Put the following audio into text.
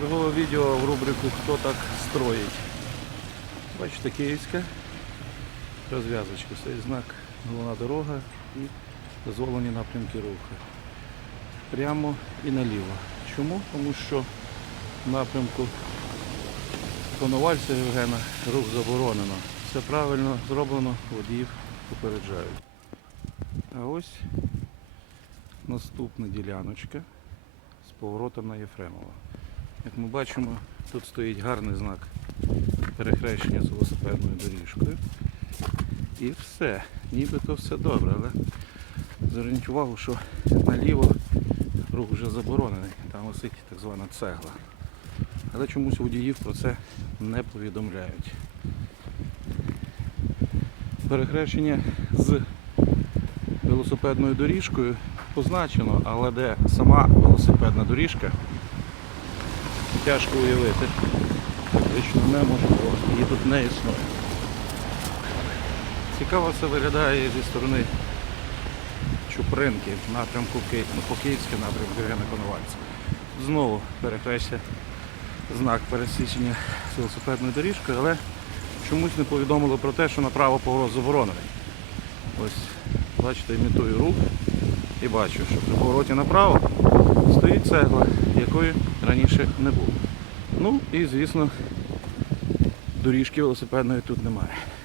Чергове відео в рубрику Хто так строїть. Бачите, київська розв'язочка. Стоїть знак головна дорога і дозволені напрямки руху. Прямо і наліво. Чому? Тому що в напрямку Коновальця Євгена рух заборонено. Все правильно зроблено, водіїв попереджають. А ось наступна діляночка з поворотом на Єфремова. Як ми бачимо, тут стоїть гарний знак перехрещення з велосипедною доріжкою. І все, нібито все добре, але зверніть увагу, що наліво рух вже заборонений, там висить так звана цегла. Але чомусь водіїв про це не повідомляють. Перехрещення з велосипедною доріжкою позначено, але де сама велосипедна доріжка, тяжко уявити. Фактично неможливо. Її тут не існує. Цікаво це виглядає зі сторони Чупринки, в напрямку Ки... ну, по Київське напрямку Євгена Коновальця. Знову перехрестя знак пересічення велосипедною доріжкою, але чомусь не повідомили про те, що направо поворот заборонений. Ось, бачите, імітую рух і бачу, що при повороті направо стоїть цегла, якої раніше не було. Ну і звісно, доріжки велосипедної тут немає.